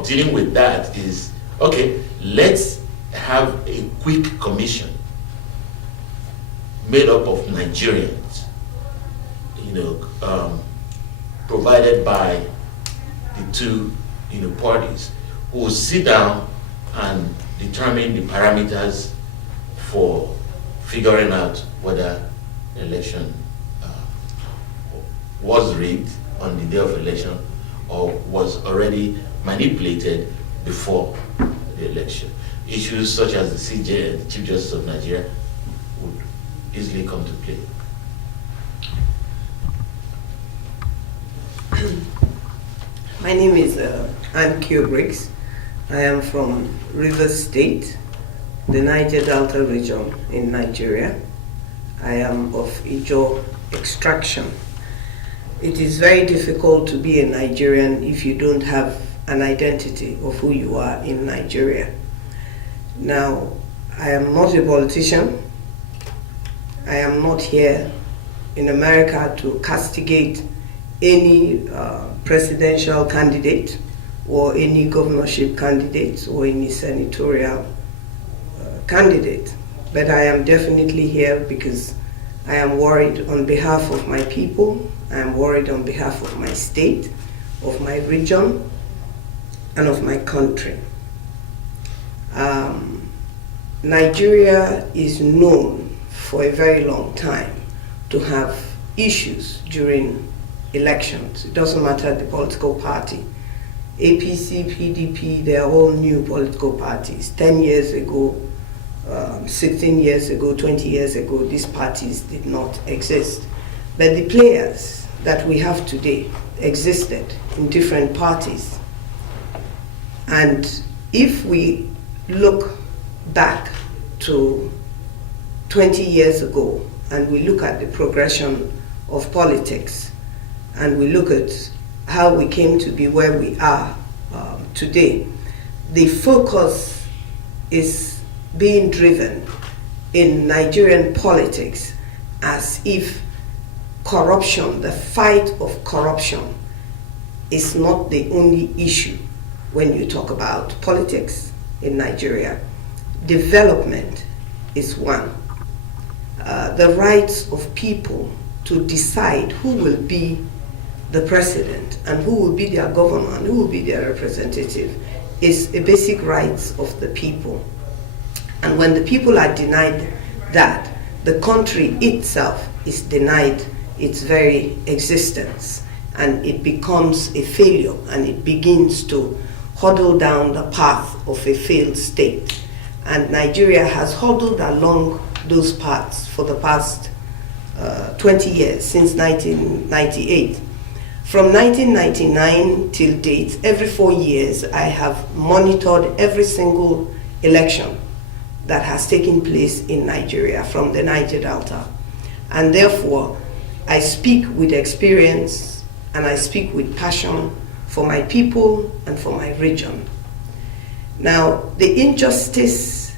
of dealing with that is, okay, let's have a quick commission made up of Nigerians, provided by the two parties, who will sit down and determine the parameters for figuring out whether the election was rigged on the day of election or was already manipulated before the election. Issues such as the CJ, the Chief Justice of Nigeria, would easily come to play. My name is Ann Kyo Briggs. I am from Rivers State, the Niger Delta region in Nigeria. I am of Ijaw extraction. It is very difficult to be a Nigerian if you don't have an identity of who you are in Nigeria. Now, I am not a politician. I am not here in America to castigate any presidential candidate or any governorship candidate or any senatorial candidate. But I am definitely here because I am worried on behalf of my people. I am worried on behalf of my state, of my region, and of my country. Nigeria is known for a very long time to have issues during elections. It doesn't matter the political party. APC, PDP, they are all new political parties. 10 years ago, 16 years ago, 20 years ago, these parties did not exist. But the players that we have today existed in different parties. And if we look back to 20 years ago and we look at the progression of politics and we look at how we came to be where we are today, the focus is being driven in Nigerian politics as if corruption, the fight of corruption, is not the only issue when you talk about politics in Nigeria. Development is one. The rights of people to decide who will be the president and who will be their governor and who will be their representative is a basic rights of the people. And when the people are denied that, the country itself is denied its very existence, and it becomes a failure, and it begins to huddle down the path of a failed state. And Nigeria has huddled along those paths for the past 20 years, since 1998. From 1999 till date, every 4 years, I have monitored every single election that has taken place in Nigeria from the Niger Delta. And therefore, I speak with experience and I speak with passion for my people and for my region. Now, the injustice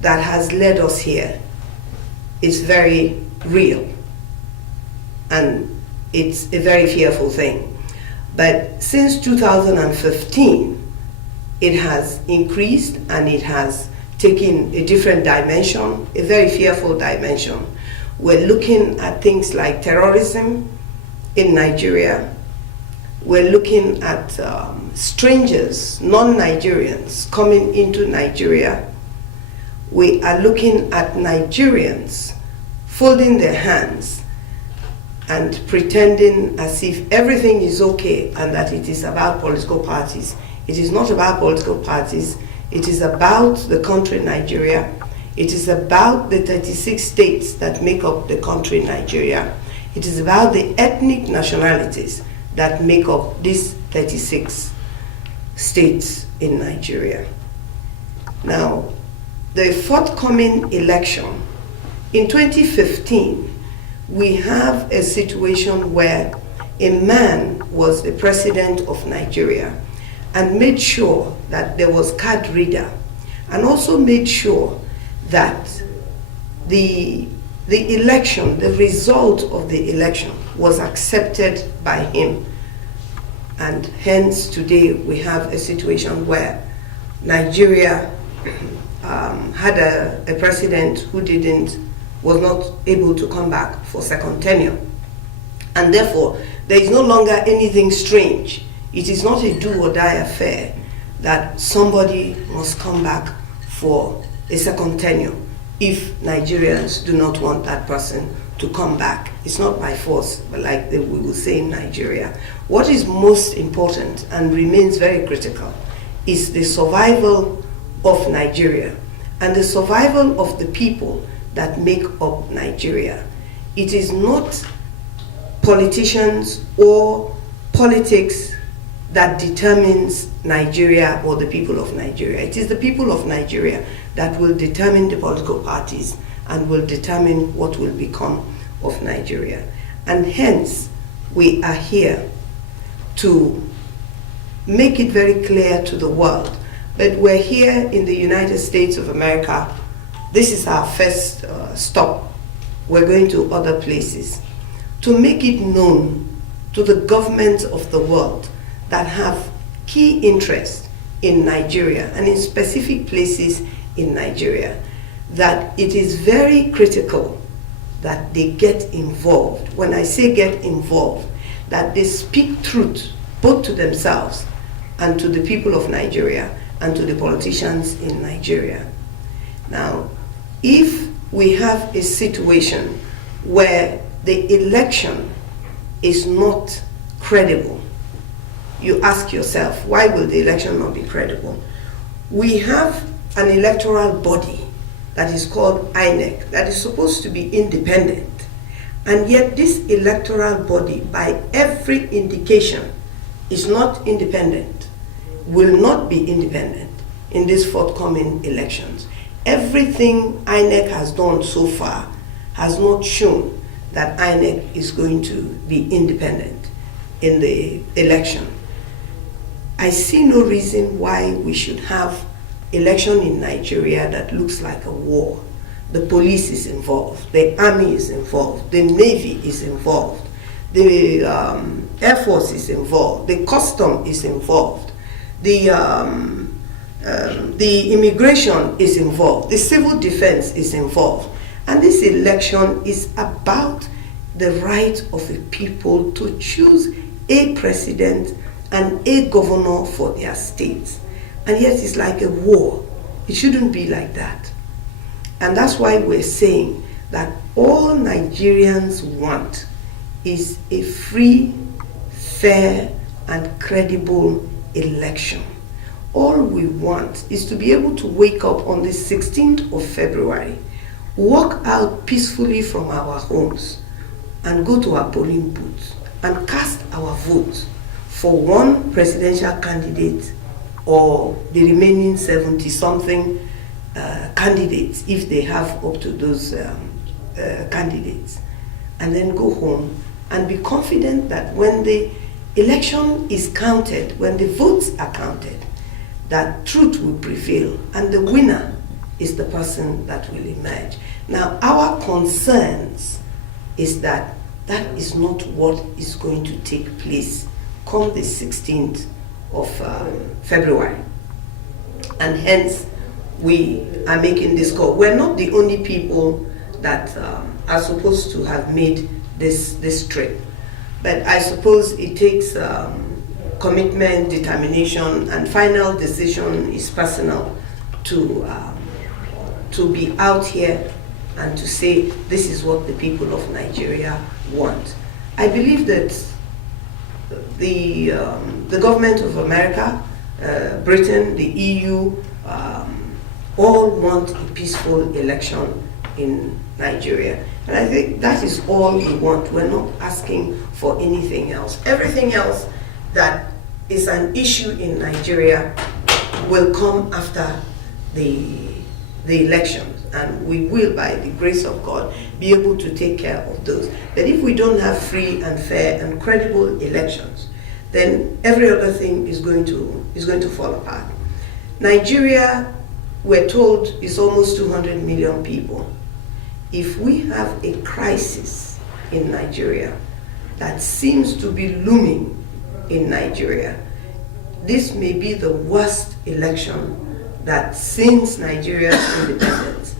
that has led us here is very real and it's a very fearful thing. But since 2015, it has increased and it has taken a different dimension, a very fearful dimension. We're looking at things like terrorism in Nigeria. We're looking at strangers, non-Nigerians, coming into Nigeria. We are looking at Nigerians folding their hands and pretending as if everything is okay and that it is about political parties. It is not about political parties. It is about the country Nigeria. It is about the 36 states that make up the country Nigeria. It is about the ethnic nationalities that make up these 36 states in Nigeria. Now, the forthcoming election, in 2015, we have a situation where a man was the president of Nigeria and made sure that there was card reader, and also made sure that the election, the result of the election was accepted by him. And hence today we have a situation where Nigeria had a president who was not able to come back for second tenure. And therefore, there is no longer anything strange. It is not a do or die affair that somebody must come back for a second tenure if Nigerians do not want that person to come back. It's not by force, but like we will say in Nigeria. What is most important and remains very critical is the survival of Nigeria and the survival of the people that make up Nigeria. It is not politicians or politics that determines Nigeria or the people of Nigeria. It is the people of Nigeria that will determine the political parties and will determine what will become of Nigeria. And hence, we are here to make it very clear to the world that we're here in the United States of America. This is our first stop. We're going to other places to make it known to the governments of the world that have key interest in Nigeria and in specific places in Nigeria that it is very critical that they get involved. When I say get involved, that they speak truth both to themselves and to the people of Nigeria and to the politicians in Nigeria. Now, if we have a situation where the election is not credible, you ask yourself, why will the election not be credible? We have an electoral body that is called INEC that is supposed to be independent, and yet this electoral body, by every indication, is not independent, will not be independent in these forthcoming elections. Everything INEC has done so far has not shown that INEC is going to be independent in the election. I see no reason why we should have election in Nigeria that looks like a war. The police is involved, the army is involved, the navy is involved, the air force is involved, the custom is involved, the immigration is involved, the civil defense is involved. And this election is about the right of the people to choose a president and a governor for their states. And yet it's like a war. It shouldn't be like that. And that's why we're saying that all Nigerians want is a free, fair, and credible election. All we want is to be able to wake up on the 16th of February, walk out peacefully from our homes, and go to our polling booths and cast our vote for one presidential candidate or the remaining 70-something candidates, if they have up to those candidates, and then go home and be confident that when the election is counted, when the votes are counted, that truth will prevail and the winner is the person that will emerge. Now, our concerns is that that is not what is going to take place come the 16th of February. And hence, we are making this call. We're not the only people that are supposed to have made this trip. But I suppose it takes commitment, determination, and final decision is personal to be out here and to say this is what the people of Nigeria want. I believe that the government of America, Britain, the EU, all want a peaceful election in Nigeria. And I think that is all we want. We're not asking for anything else. Everything else that is an issue in Nigeria will come after the elections, and we will, by the grace of God, be able to take care of those. But if we don't have free and fair and credible elections, then every other thing is going to fall apart. Nigeria, we're told, is almost 200 million people. If we have a crisis in Nigeria that seems to be looming in Nigeria. This may be the worst election that since Nigeria's independence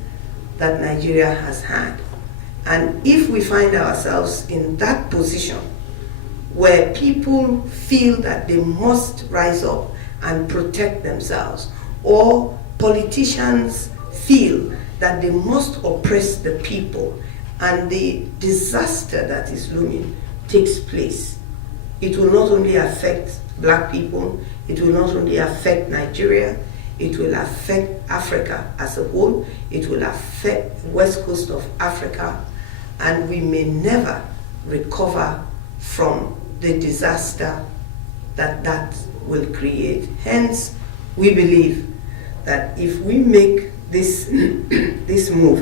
that Nigeria has had. And if we find ourselves in that position where people feel that they must rise up and protect themselves, or politicians feel that they must oppress the people, and the disaster that is looming takes place, it will not only affect black people, it will not only affect Nigeria, it will affect Africa as a whole, it will affect the west coast of Africa, and we may never recover from the disaster that that will create. Hence, we believe that if we make this, this move,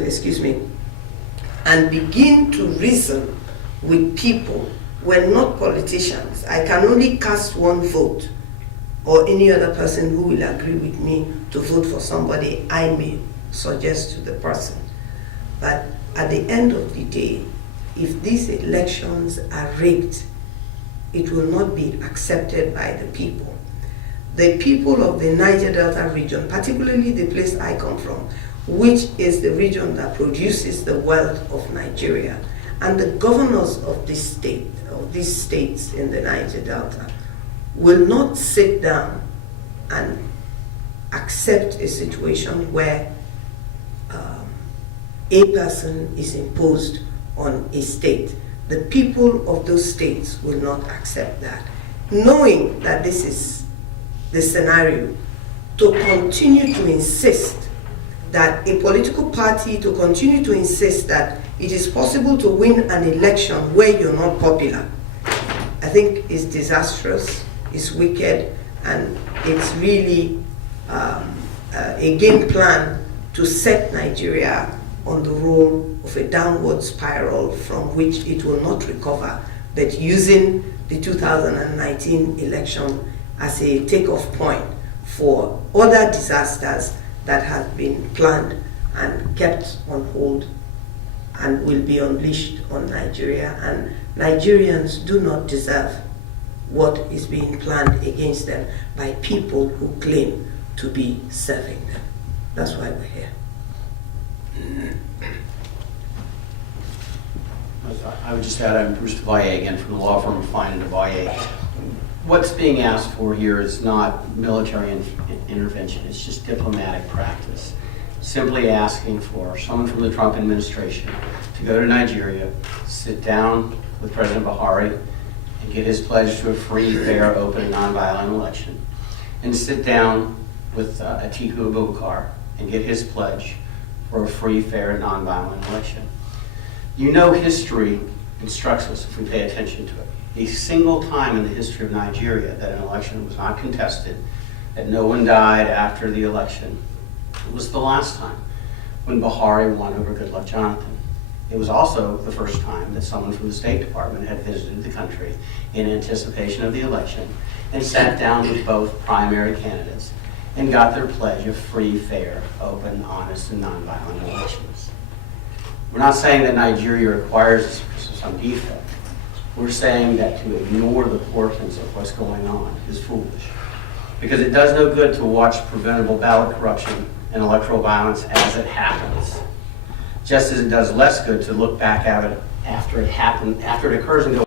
and begin to reason with people, we're not politicians. I can only cast one vote, or any other person who will agree with me to vote for somebody I may suggest to the person. But at the end of the day, if these elections are rigged, it will not be accepted by the people. The people of the Niger Delta region, particularly the place I come from, which is the region that produces the wealth of Nigeria, and the governors of this state, of these states in the Niger Delta, will not sit down and accept a situation where a person is imposed on a state. The people of those states will not accept that. Knowing that this is the scenario, to continue to insist that a political party, to continue to insist that it is possible to win an election where you're not popular, I think is disastrous, is wicked, and it's really a game plan to set Nigeria on the road of a downward spiral from which it will not recover, but using the 2019 election as a takeoff point for other disasters that have been planned and kept on hold and will be unleashed on Nigeria. And Nigerians do not deserve what is being planned against them by people who claim to be serving them. That's why we're here. I would just add, I'm Bruce DeValle again from the law firm of Fine and DeValle. What's being asked for here is not military intervention, it's just diplomatic practice. Simply asking for someone from the Trump administration to go to Nigeria, sit down with President Buhari, and get his pledge to a free, fair, open, and nonviolent election, and sit down with Atiku Abubakar and get his pledge for a free, fair, and nonviolent election. You know, history instructs us, if we pay attention to it, a single time in the history of Nigeria that an election was not contested, that no one died after the election, it was the last time when Buhari won over Goodluck Jonathan. It was also the first time that someone from the State Department had visited the country in anticipation of the election and sat down with both primary candidates and got their pledge of free, fair, open, honest, and nonviolent elections. We're not saying that Nigeria requires some defect. We're saying that to ignore the portents of what's going on is foolish, because it does no good to watch preventable ballot corruption and electoral violence as it happens, just as it does less good to look back at it after it occurs and go,